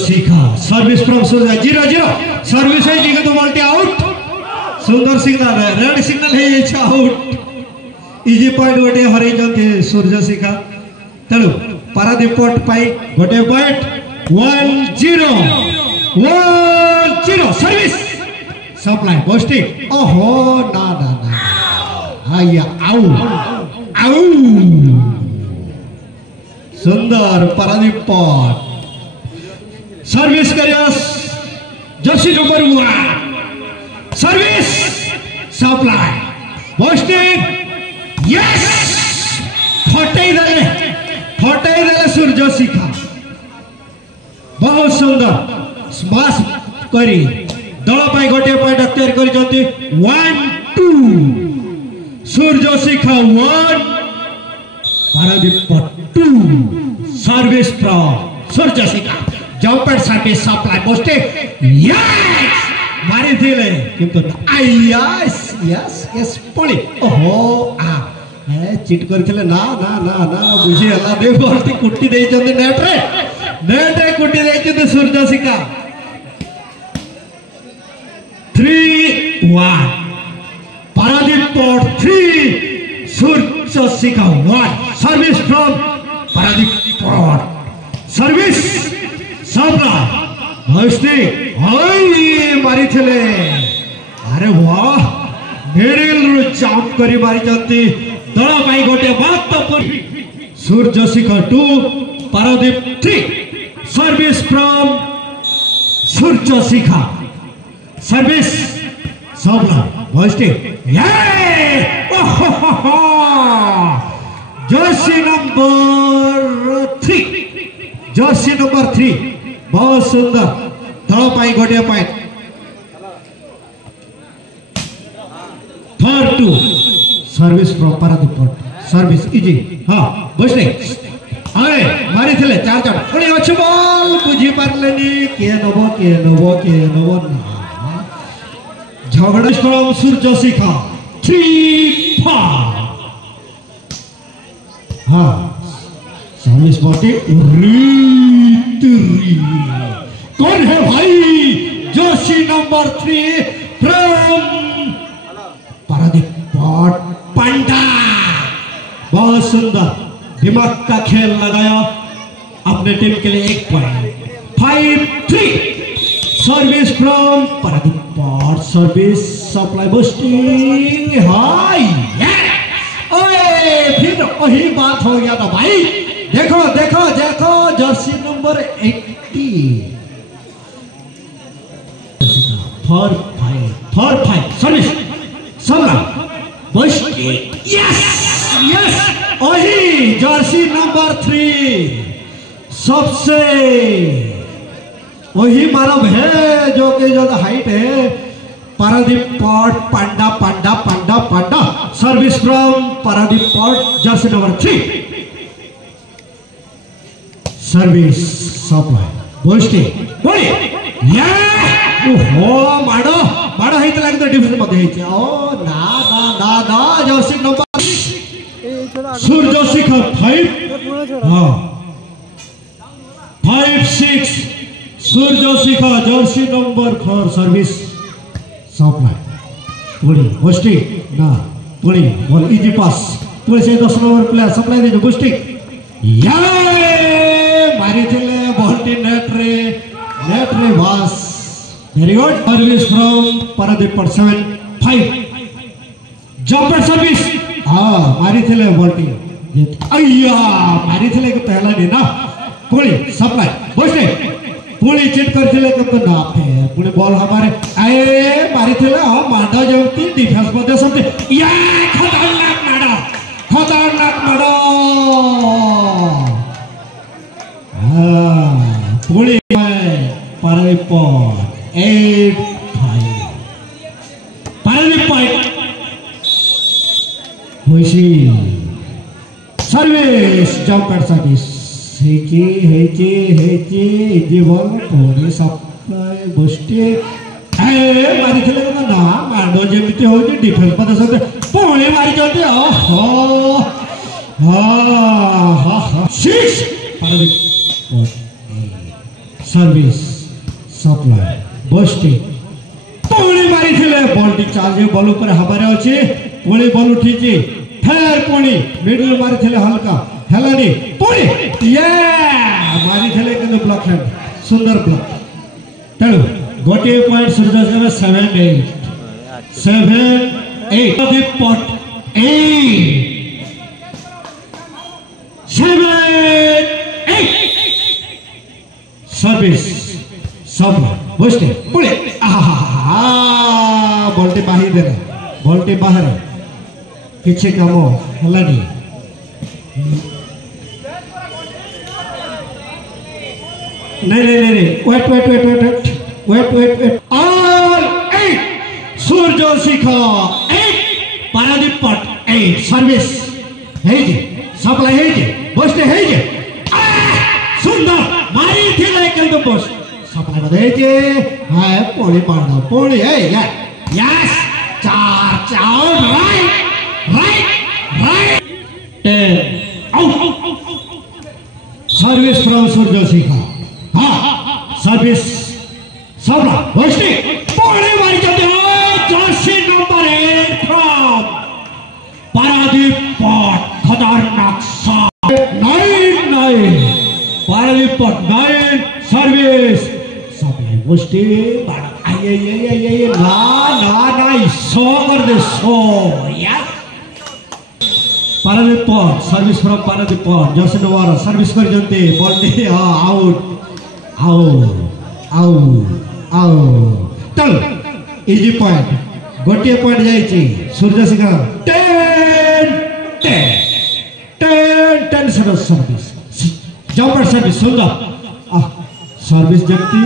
सीखा service from Surya 0-0 service है जी तो बॉल आउट सुंदर सिग्नल रेड सिग्नल है ये आउट इजी पॉइंट गोटे हरई जंती सूर्य शिखा तेणु पारादीप पोर्ट पाई गोटे पॉइंट 1-0 सर्विस सप्लाई पोस्टिंग ओहो ना ना ना आया आउ सुंदर पारादीप पोर्ट सर्विस करियस jersey number 1 service supply posting yes फटाई देले सूर्य शिखा बहुत सुंदर स्माश करी दल पाई गोटे पॉइंट अख्तियार करिसंती 1-2 सूर्य शिखा 1 Paradip 2 service from Surya Shikha jump and service supply posting yes मारी थिले किंतु यस यस यस पड़ी ओहो आ ए चिट करथिले ना ना ना ना बुझी हला दे बॉलटी कुट्टी देई जंदी नेट रे कुट्टी देई जंदी सूर्य शिखा 3-1 Paradip port 3 Surya Shikha 1 service from Paradip port service सबला हस्ती हाय मारी थिले अरे वाह मिडिल रु जंप करी मारी जंती दल पाई गोटे बात पर सूर्य शिखा 2 Paradip 3 service from Surya Shikha service सबला हस्ती ये जर्सी नंबर 3 बहुत सुंदर दल पाई गोटे point 3-2 service from Paradip port service easy हाँ बसने अरे मारी थिले 4 पुणी अच्छे बॉल बुझी पारलेनी के नबो ना झगड़ा फ्रॉम सूर्य शिखा 3-5 हाँ सर्विस बॉटी कौन है भाई jersey number 3 from Paradip port Panda बहुत सुंदर दिमाग का खेल लगाया अपने टीम के लिए 1 point 5-3 service from Paradip port service supply boosting हाय फिर वही बात हो गया था भाई देखो jersey number 80 4-5 service supply boosting yes वही जर्सी नंबर 3 सबसे वही मानव है जो कि ज्यादा हाइट है Paradip port Panda service from Paradip port Jersey number 3 service supply boosting बोली ये ओहो माडो हेत लागतो डिफेंस मध्ये हेचे ओ ना जर्सी नंबर सूर्य शिखा 5 हां 5-6 सूर्य शिखा जर्सी नंबर 4 सर्विस सप्लाई पुणी बूस्टिंग ना पुणी बॉल इजी पास पुणी से 10 नंबर प्लेयर सप्लाई दे बूस्टिंग ये मारी थिले बॉल टी नेट रे वास very good service from Paradip port 7-5 jump and service हां मारी थिले बॉल टी अय्या मारी थिले के पहला नहीं ना पुणी सप्लाई बूस्टिंग पुणी चिट करथिले के ना फे पुणी बॉल हमारे ए मारी थिले हां माडा जेवती डिफेंस मध्ये समते या खतरनाक माडा हां पुणी पारादीप पोर्ट 8-5 पारादीप पोर्ट होइसी सर्विस जंप एंड सर्विस हेचे जीवन पुणी सप्लाई बूस्टिंग ए मारी थिले ना माडो जेमिति होची डिफेंस मध्ये सते पुणी मारी जते ओहो हा 6 पारादीप पोर्ट सर्विस सप्लाई बस्टिंग पुणी मारी बॉल चार्ज बॉल ऊपर हबारे अच्छे पुणी बॉल उठी फेर पुणी मिडल मारी हल्का हेलानी पुणी मारी ब्लॉक हैंड सुंदर ब्लॉक तेणु गोटे पॉइंट सूर्य 7-8 पॉट 7-8 सर्विस सब बुझते पुणे बॉलटी बाही देला बॉलटी बाहर किसी काम हलानी नहीं वेट ऑल 8 सूर्य शिखा 8 पारादीप पट 8 सर्विस है जे सप्लाई है जे बस्ते है जे सुंदर मारी थी लेकिन तो बस सप्लाई बदे जे है पोड़ी पाड़ा पोड़ी है yes 4 right 10 out service from Surya Shikha हाँ सर्विस सबला बस्ते पोड़ी मारी जाते जर्सी नंबर 8 फ्रॉम पारादीप पट खतरनाक शॉट 9 पारादीप पट 9 सर्विस सप्लाई बस्ते आये ना सो कर दे सो यस पारादीप पट सर्विस फ्रॉम पारादीप पट जर्सी नंबर सर्विस कर जंते बॉल दे आउट चल इजी पॉइंट गोटे पॉइंट जाइए सूर्य शिखा 10 सर्विस जंपर सर्विस सुंदर सर्विस जमती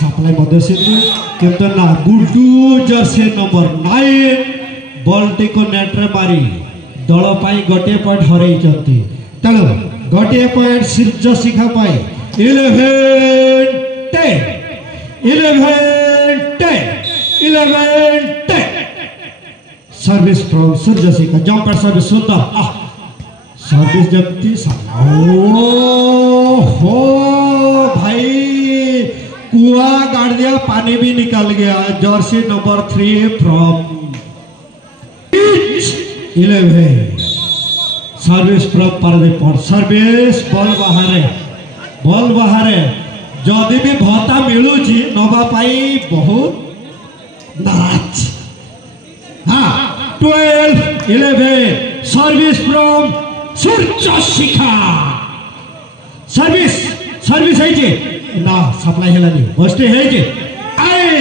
सप्लाई मध्य सिद्धि किंतु ना गुड्डू जर्सी नंबर 9 बॉलटी को नेट रे मारी दल पाई गोटे पॉइंट हरई चंती तेणु गोटे point Surya Shikha pi 11-10 service from Surya Shikha jumper service सुंदर सर्विस जमती हो भाई कुआ गाड़ दिया पानी भी निकल गया Jersey number 3 from 11 service from Paradip service ball बाहर जदि भी भत्ता मिलू नवा पाई बहुत नाराज हाँ 12-11 service from Surya Shikha service है जे ना सप्लाई हेलानी बस्टे है जे आए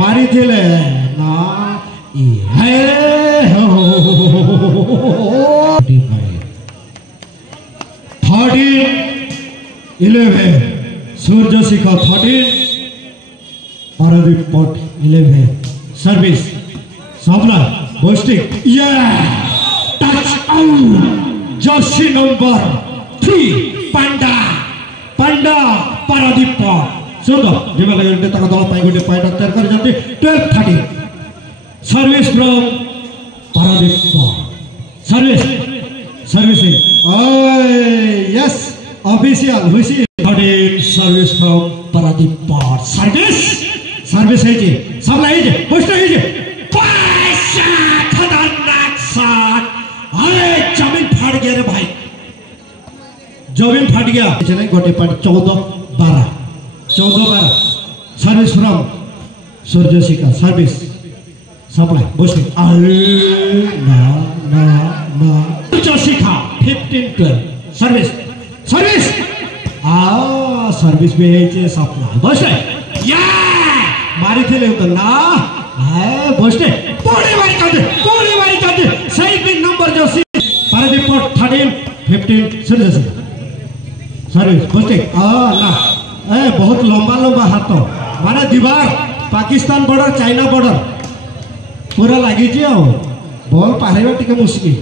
मारी थिले ना है 13-11 सूर्य शिखा 13 पारादीप पट 11 सर्विस सबला बस्टिंग touch out jersey number 3 Panda Paradip पट सुंदर जेबा लगे तक दल पाई गोटे पॉइंट तैयार कर जंती 12-13 सर्विस फ्रॉम पारादीप पट सर्विस यस ऑफिशियल हुई 13 सर्विस फ्रॉम पारादीप पट सर्विस है जी सब है जी पोस्ट है जी खतरनाक शॉट अरे जमीन फाट गया रे भाई जमीन फाट गया चले गोटे point 14-12 service from Surya Shikha service supply post ना सूर्य शिखा 15-12 सर्विस सर्विस भी है सप्लाई बस मारी थे ना बस्टे पूरी मारी करते सही बिग नंबर जो पारादीप पट 13-15 सूर्य शिखा सर्विस बस्टे ना बहुत लंबा हाथ माने दीवार पाकिस्तान बॉर्डर चाइना बॉर्डर पूरा लगी बॉल पार टे मुश्किल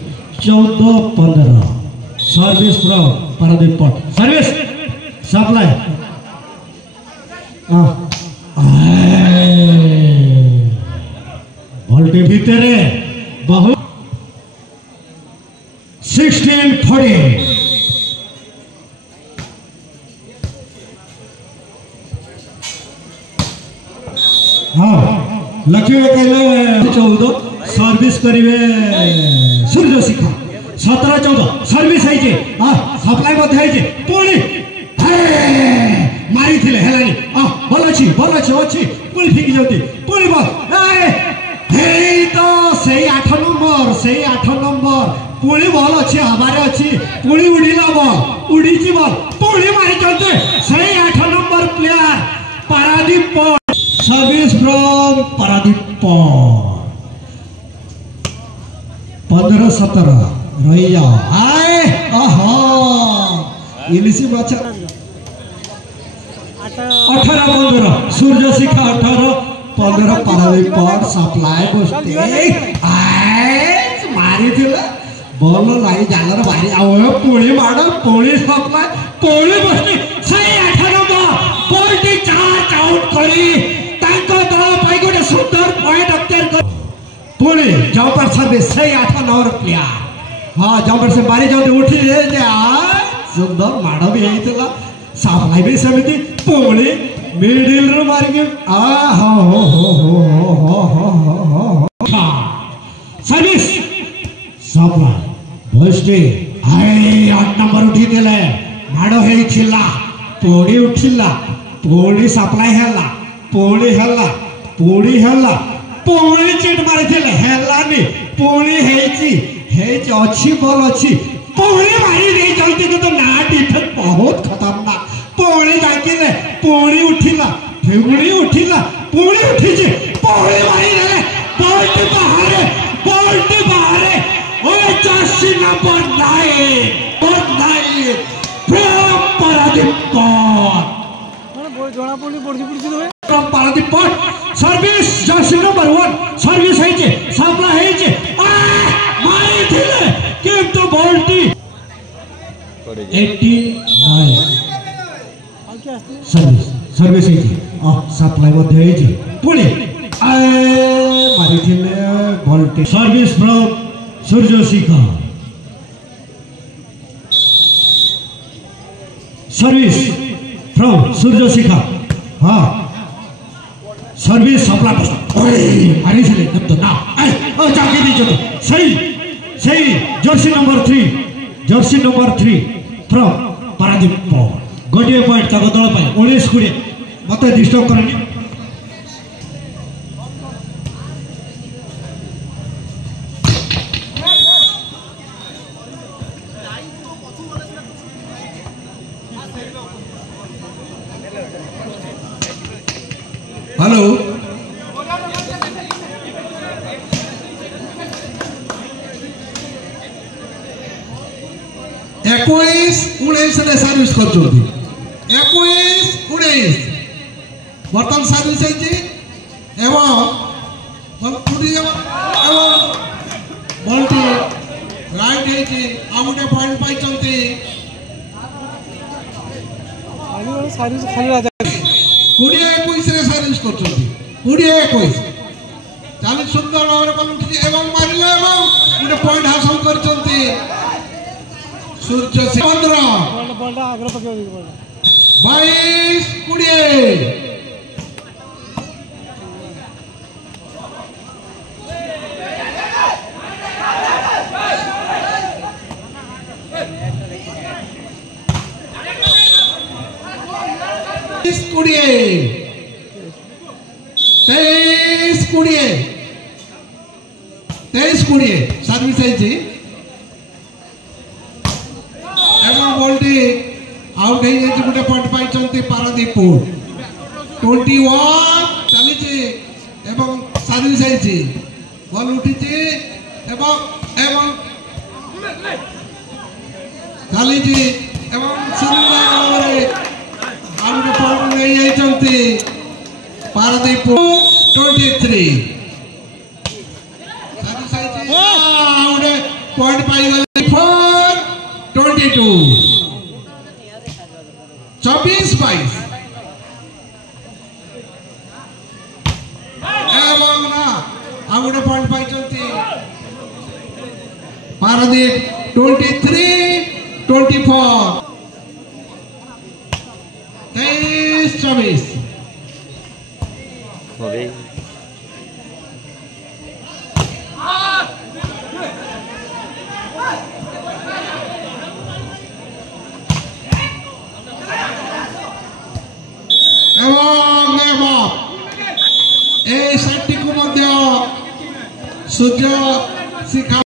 14-15 सर्विस फ्रॉम पारादीप पट सर्विस सप्लाई बॉलटे भीतर बहुत 16-40 हाँ लक्ष्मी कहले 14 सर्विस करिवे सूर्य शिखा 17-14 सर्विस है सप्लाई मध्य है पुणी मारी थिले हेलानी बल अच्छी पुणी फिकी जाती पुणी बल तो सही 8 नंबर पुणी बल अच्छी हमारे अच्छी पुणी उड़ीला बल उड़ी बल पुणी मारी चलते सही 8 number player Paradip service from Paradip 15-17 रही जाओ आए इलिसी बच्चा 18-15 सूर्य शिखा 18-15 पारादीप सप्लाई मारी बल लाई जालर भारी आव पुणी माड पुणी सप्लाई पुणी बसली सही 8 नंबर बॉलटी 4 आउट करी तांको दल पाई गोटे सुंदर पॉइंट अत्यार कर पुणी जंपर सर्विस सही 8 नंबर प्लेयर हाँ जंपर से मारी जाते उठी सुंदर माड़ भी होता सप्लाई भी सेमती पुणी मिडिल रु मारिक सर्विस सप्लाई बस्टी 8 नंबर उठी देले माड़ होइथिला पुणी उठिला पुणी सप्लाई हैला पुणी चिट मारी थिले हैलानी पुणी हेची अच्छी बॉल अच्छी पुणी मारी दे जल्दी तो ना डिफेंस बहुत खतरनाक पुणी जाकिले पुणी उठिला पुणी उठिची पुणी मारी देले बॉल बाहर ओए jersey number 9 from Paradip ball जोड़ा पुणी पड़ची from Paradip service jersey number 1 service है सप्लाई है मारी थिले किंतु बॉलटी 89 सर्विस है सप्लाई मध्य है पुणी मारी थिले बॉलटी service from Surya Shikha service from Surya Shikha हाँ सर्विस सप्लाई मारी थिले किंतु ना जाके दीजिए सही जर्सी नंबर 3 फ्रॉम पारादीप गोटे पॉइंट तक दल 19-20 मत डिस्टर्ब करनी हेलो 21-19 ने सर्विस कर 21-19 बर्तन सर्विस है बॉलटी राइट है आउटे पॉइंट पाई 20-21 सर्विस कर 20-21 चाली सुंदर भाव बल उठी मारे गोटे पॉइंट हासिल कर सूर्य 15 22-20 23-20 सर्विस बॉलटी आउट हो गोटे पॉइंट पाई पारादीप 21 चली सर्विस बॉल उठी चली पारादीप 23 पॉइंट पाई 4-22 24-22 गोटे पॉइंट पाई पारादीप 23-24 23-24 হবে। এবং এই সাইটটিকে মধ্যে সূর্য শিখা